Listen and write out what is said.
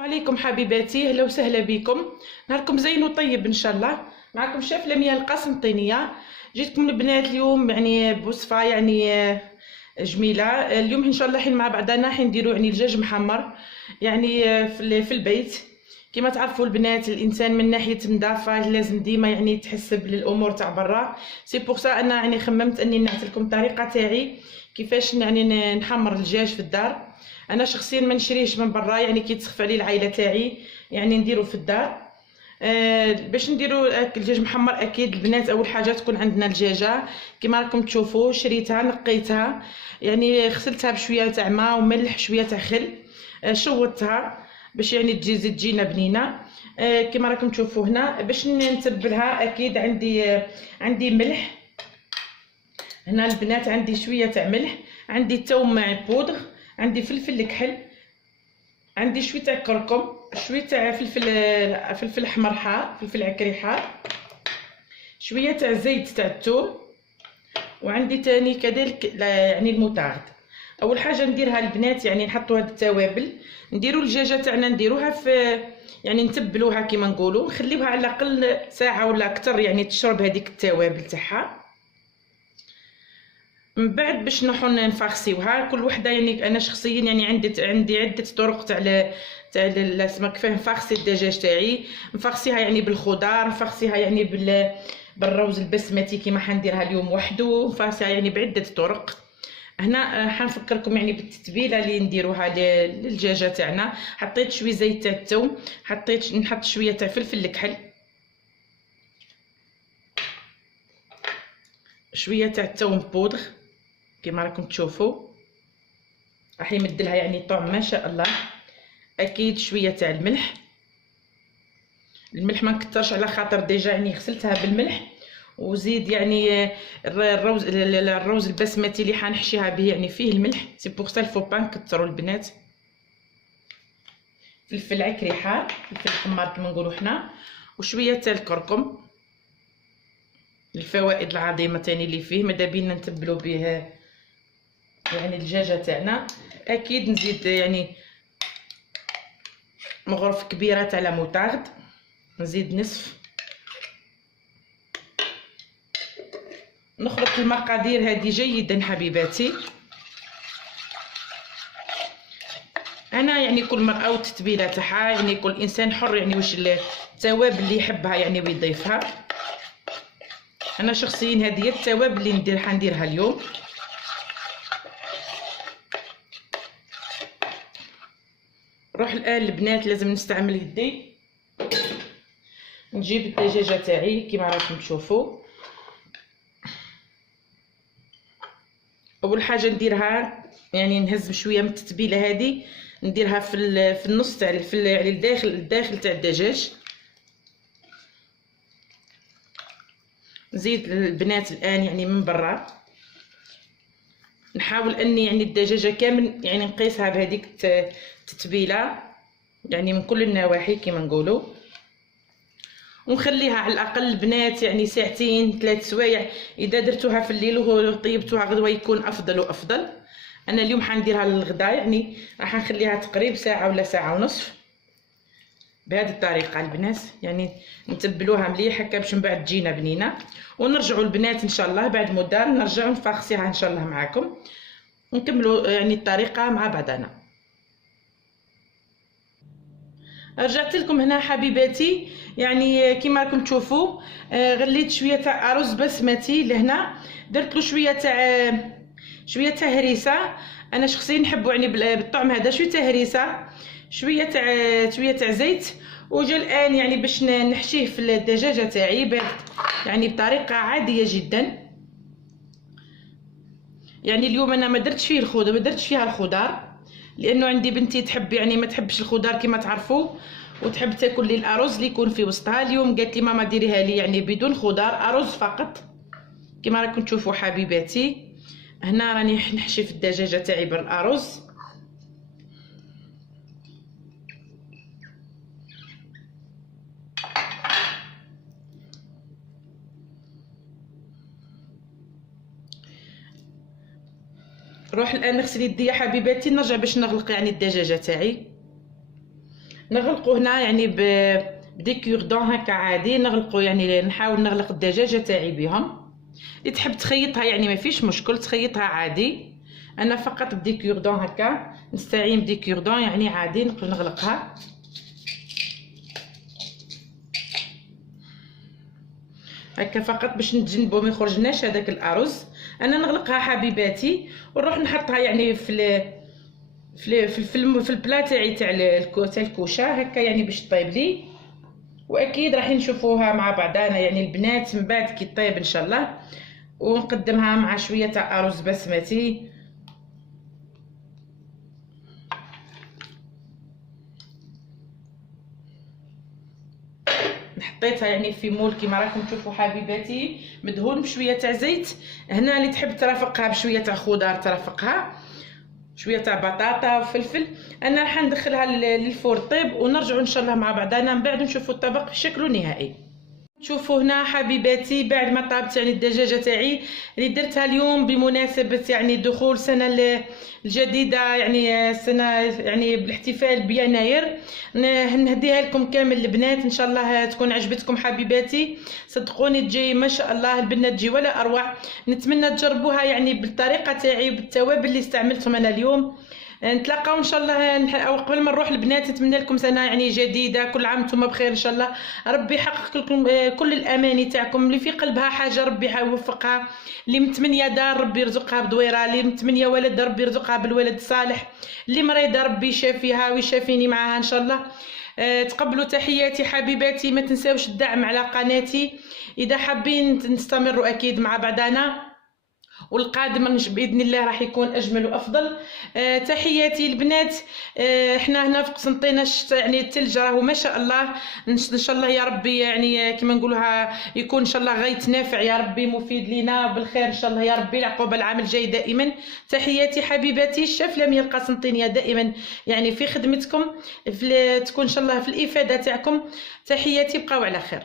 عليكم حبيباتي، اهلا وسهلا بكم. نهاركم زين وطيب ان شاء الله. معكم شيف لمياء القسنطينيه. جيتكم البنات اليوم بوصفه جميله. اليوم ان شاء الله حين مع بعضنا حنديروا الدجاج محمر في البيت. كما تعرفوا البنات، الانسان من ناحيه النظافه لازم ديما يتحسب للامور تاع برا. سي بوغ سا انا خممت اني نعطي لكم الطريقه تاعي كيفاش نحمر الدجاج في الدار. انا شخصيا ما نشريهش من برا، كي تسخف عليه العائله تاعي نديرو في الدار. باش نديرو الدجاج محمر، اكيد البنات اول حاجه تكون عندنا الدجاجه كما راكم تشوفوا. شريتها، نقيتها، غسلتها بشويه تاع ماء وملح، شويه تاع خل، شوطتها باش تجينا بنينه. كما راكم تشوفوا هنا. باش نتبلها اكيد عندي ملح هنا البنات، عندي شويه تاع ملح، عندي توم مع بودغ، عندي فلفل الكحل، عندي شويه تاع كركم، شويه تاع فلفل احمر حار، فلفل عكري حار، شويه تاع زيت تاع الثوم، وعندي تاني كذلك المطارد. اول حاجه نديرها البنات نحطوا هاد التوابل. نديروا الدجاجه تاعنا نديروها في نتبلوها كما نقولوا، نخليوها على الاقل ساعه ولا اكثر تشرب هذيك التوابل تاعها. من بعد باش نروحو نفاخسيوها كل وحده. انا شخصيا عندي عده طرق تاع السمك كيفاه نفاخسي الدجاج تاعي. نفاخسيها بالخضار، نفاخسيها بالروز البسمتي كيما حنديرها اليوم وحده، نفاخسيها بعده طرق. هنا حنفكركم بالتتبيله اللي نديروها للدجاجه تاعنا. حطيت شويه زيت تاع الثوم، نحط شويه تاع فلفل الكحل، شويه تاع الثوم بودغ كما راكم تشوفوا، راح يمدلها طعم ما شاء الله. اكيد شويه تاع الملح ما نكثرش على خاطر ديجا غسلتها بالملح. وزيد الروز البسمتي اللي حنحشيها به فيه الملح، سي بوغ سا الفو با نكثروا البنات. فلفل عكري حار، فلفل حمار كما نقولوا حنا، وشويه تاع الكركم. الفوائد العظيمه تاني اللي فيه، ماذا بينا نتبلوا به الدجاجه تاعنا. اكيد نزيد مغرف كبيره تاع لا موطارد، نزيد نصف. نخلط المقادير هذه جيدا حبيباتي. انا كل مرة والتتبيله تاعها، كل انسان حر واش التوابل اللي يحبها ويضيفها. انا شخصيا هذه هي التوابل اللي حنديرها اليوم. روح الان البنات لازم نستعمل يدي. نجيب الدجاجه تاعي كما راكم تشوفوا. اول حاجه نديرها نهز شويه من التتبيله هذه، نديرها في النص تاع الداخل تاع الدجاج. نزيد البنات الان من برا. نحاول اني الدجاجه كامل نقيسها بهذيك التتبيله من كل النواحي كما نقولوا. ونخليها على الاقل البنات ساعتين 3 سوايع. اذا درتوها في الليل وطيبتوها غدوه يكون افضل وافضل. انا اليوم حنديرها للغداء، راح نخليها تقريبا ساعه ولا ساعه ونصف بهذه الطريقه البنات. نتبلوها مليح هكا باش من بعد تجينا بنينه. ونرجعوا البنات ان شاء الله بعد مده نرجعوا نفاخسيها ان شاء الله معكم، ونكملوا الطريقه مع بعضنا. رجعت لكم هنا حبيباتي. كما راكم تشوفوا غليت شويه تاع رز بسمتي لهنا، درت له شويه تاع هريسه. انا شخصيا نحبوا بالطعم هذا. شويه تاع هريسه، شويه تاع زيت، وجا الان باش نحشيه في الدجاجه تاعي بطريقه عاديه جدا. اليوم انا ما درتش فيها الخضار، لانه عندي بنتي تحب ما تحبش الخضار كما تعرفوا، وتحب تاكل لي الارز اللي يكون في وسطها. اليوم قالت لي ماما ديريها لي بدون خضار، ارز فقط كما راكم تشوفوا حبيباتي. هنا راني نحشي في الدجاجه تاعي بالارز. نروح الان نغسل يدي حبيباتي، نرجع باش نغلق الدجاجه تاعي. نغلقوا هنا يعني بديكور دون هكا عادي، نغلقوا يعني نحاول نغلق الدجاجه تاعي بهم. اللي تحب تخيطها يعني ما فيش مشكل تخيطها عادي، انا فقط بديكور دون هكا نستعين بديكور دون يعني عادي نقدر نغلقها هكا فقط باش نتجنبوا ما يخرجناش هذاك الارز. انا نغلقها حبيباتي ونروح نحطها يعني في البلا تاعي تاع الكوشه هكا يعني باش طيب لي. واكيد راح نشوفوها مع بعضنا يعني البنات من بعد كي طيب ان شاء الله، ونقدمها مع شويه تاع ارز بسمتي. حطيتها يعني في مول كيما راكم تشوفوا حبيباتي مدهون بشويه تاع زيت. هنا اللي تحب ترافقها بشويه تاع خضار ترافقها، شويه تاع بطاطا وفلفل. انا راح ندخلها للفور طيب ونرجعوا ان شاء الله مع بعضنا من بعد نشوفوا الطبق في شكله النهائي. شوفوا هنا حبيباتي بعد ما طابت يعني الدجاجه تاعي اللي درتها اليوم بمناسبه يعني دخول السنه الجديده، يعني سنه يعني بالاحتفال بيناير. نهديها لكم كامل البنات ان شاء الله تكون عجبتكم حبيباتي. صدقوني تجي ما شاء الله البنات تجي ولا اروع. نتمنى تجربوها يعني بالطريقه تاعي بالتوابل اللي استعملتهم انا اليوم. نتلاقاو ان شاء الله. او قبل ما نروح البنات نتمنى لكم سنه يعني جديده، كل عام وانتم بخير ان شاء الله. ربي يحقق لكم كل الاماني تاعكم، اللي في قلبها حاجه ربي يوفقها، اللي متمنيه دار ربي يرزقها بدويره، اللي متمنيه ولد ربي يرزقها بالولد الصالح، اللي مريضه ربي يشافيها ويشافيني معاها ان شاء الله. تقبلوا تحياتي حبيباتي، ما تنساوش الدعم على قناتي. اذا حابين نستمروا اكيد مع بعضنا، والقادم باذن الله راح يكون اجمل وافضل. تحياتي البنات. احنا هنا في قسنطينه يعني الثلج راهو ما شاء الله. ان شاء الله يا ربي يعني كما نقولوها يكون ان شاء الله غيث نافع يا ربي مفيد لينا بالخير ان شاء الله يا ربي. العقوبه العام الجاي دائما. تحياتي حبيباتي. الشيف لمياء القسنطينيه دائما يعني في خدمتكم، تكون ان شاء الله في الافاده تاعكم. تحياتي، بقاو على خير.